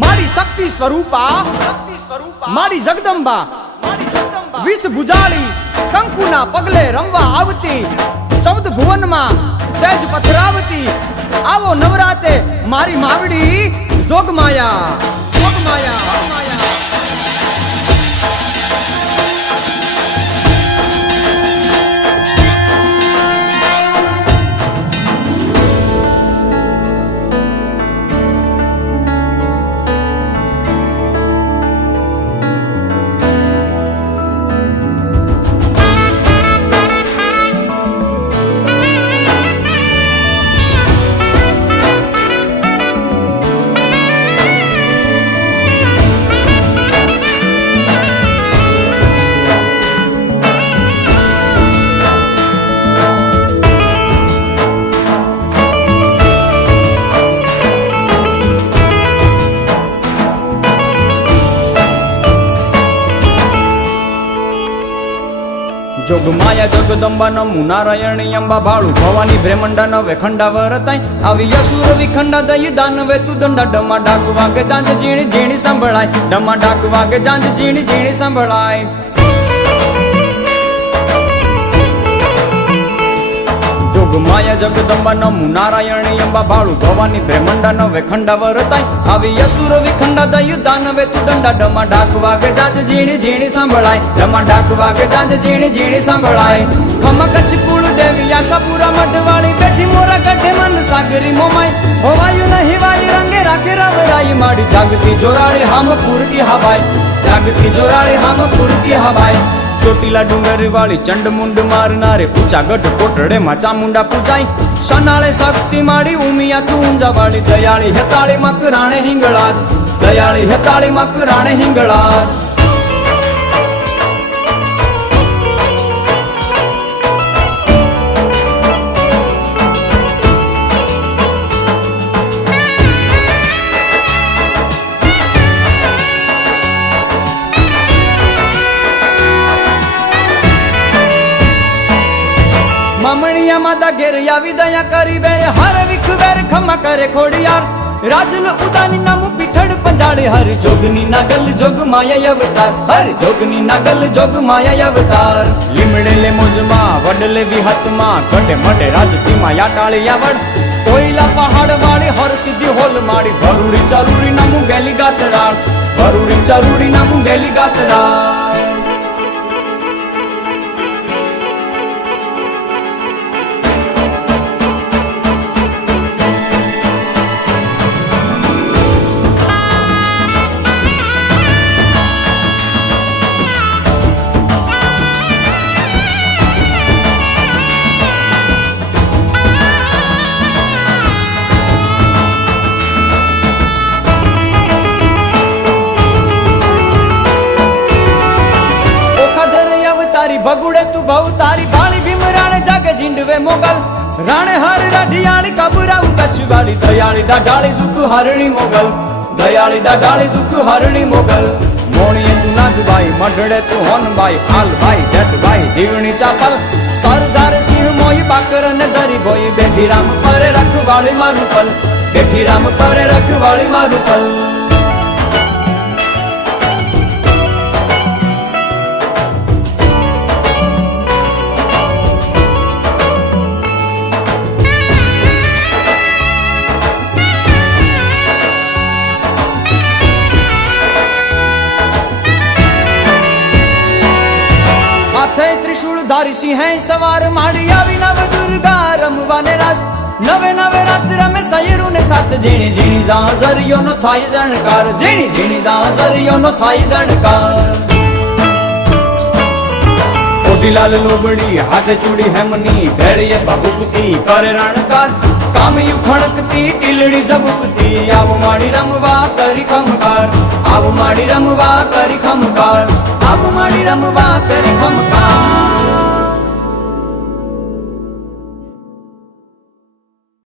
मारी शक्ति स्वरूपा मारी जगदंबा विष भुजाली कंकुना पगले रमवा आवती 14 भुवन में तेज पथरावती आवो नवराते मारी मावड़ी जोगमाया जोगमाया जोगमाया जगदंबा नमु नारायणी अंबा भाळु भवानी ब्रह्मंडा नवे खंडा वरताई आवी असुर विखंडा दई दानवे तू दंडा डमा डाक वागे जांज जीणी जीणी संभळाय डमा डाक वागे जांज जीणी जीणी संभळाय जोगमाया जगदंबा नमु नारायणी अंबा भाळु भवानी ब्रह्मंडा नवे खंडा वरताई आवी असुर विखंडा दई दानवे तू दंडा डमा डाक वागे जांज जीणी जीणी संभळाय डमा डाक वागे जांज जीणी जीणी संभळाय खम कच्छ कुल देवी आशापुरा मठवाड़ी बैठी मोरा गढ़े मन सागरी मोमाई होवायु नहीं वाई रंगे राखे रवराई माड़ी जागती जोराड़ी हमपुर की हवाई जागती जोराड़ी हमपुर की हवाई ચોટીલા ડુંગર વાળી ચંડ મુંડ મારનારે પૂછા ગઢ કોટડે માં ચામુંડા પૂજાઈ સનાળે શક્તિ માડી ઉમિયા તું ઊંઝા વાળી દયાળી હેતાળી મકરાણે હિંગળાજ દયાળી હેતાળી મકરાણે હિંગળાજ मामणिया माता घेर यावी दया करी वेर हर विख वेर खमा करे खोड़ियार राजल उदानी नामु पिठड़ पंजाड़े हर जोगनी नागल जोग माया अवतार हर जोगनी नागल जोग माया अवतार लिमड़े ले मोजमा वडले विहतमा घटे मटे राजती माया टाळे यावड़ कोयला पहाड़ वाड़ी हर सिद्धि होल माड़ी भरूड़ी चरूड़ी नामु गेली गातराळ भरूड़ी चरूड़ी नामु गेली गातराळ भगुड़े तू बहु तारी बाणी भीमराणे जागे झिंडवे मोगल राणे हर राढियाली काबूराऊ कछवाड़ी दयाली डाडाली दुख हरणी मोगल दयाली डाडाली दुख हरणी मोगल मोणिये तू नागबाई मढड़े तू होनबाई आलबाई जटबाई जीवनी चापल सरदार सिंह मोई बाकर ने दरी बोई बेठी राम परे रखवाली मारूपल बेठी राम परे रखवाली मारूपल त्रिशूल धारी सिंह सवार माड़ी आवी नव दुर्गा रमवाने रास नवे नवे रात्र में सयरू ने साथ जीणी जीणी जा जरियो नो थाई जणकार जीणी जीणी जा जरियो नो थाई जणकार ओडीलाल लोबड़ी हाथ चूड़ी हेमनी भेड़िए बबुकती करे रणकार काम यू खणकती टिलड़ी जबुकती आवो माड़ी रमवा करी खमकार आवो माड़ी रमवा करी खमकार आवो माड़ी रमवा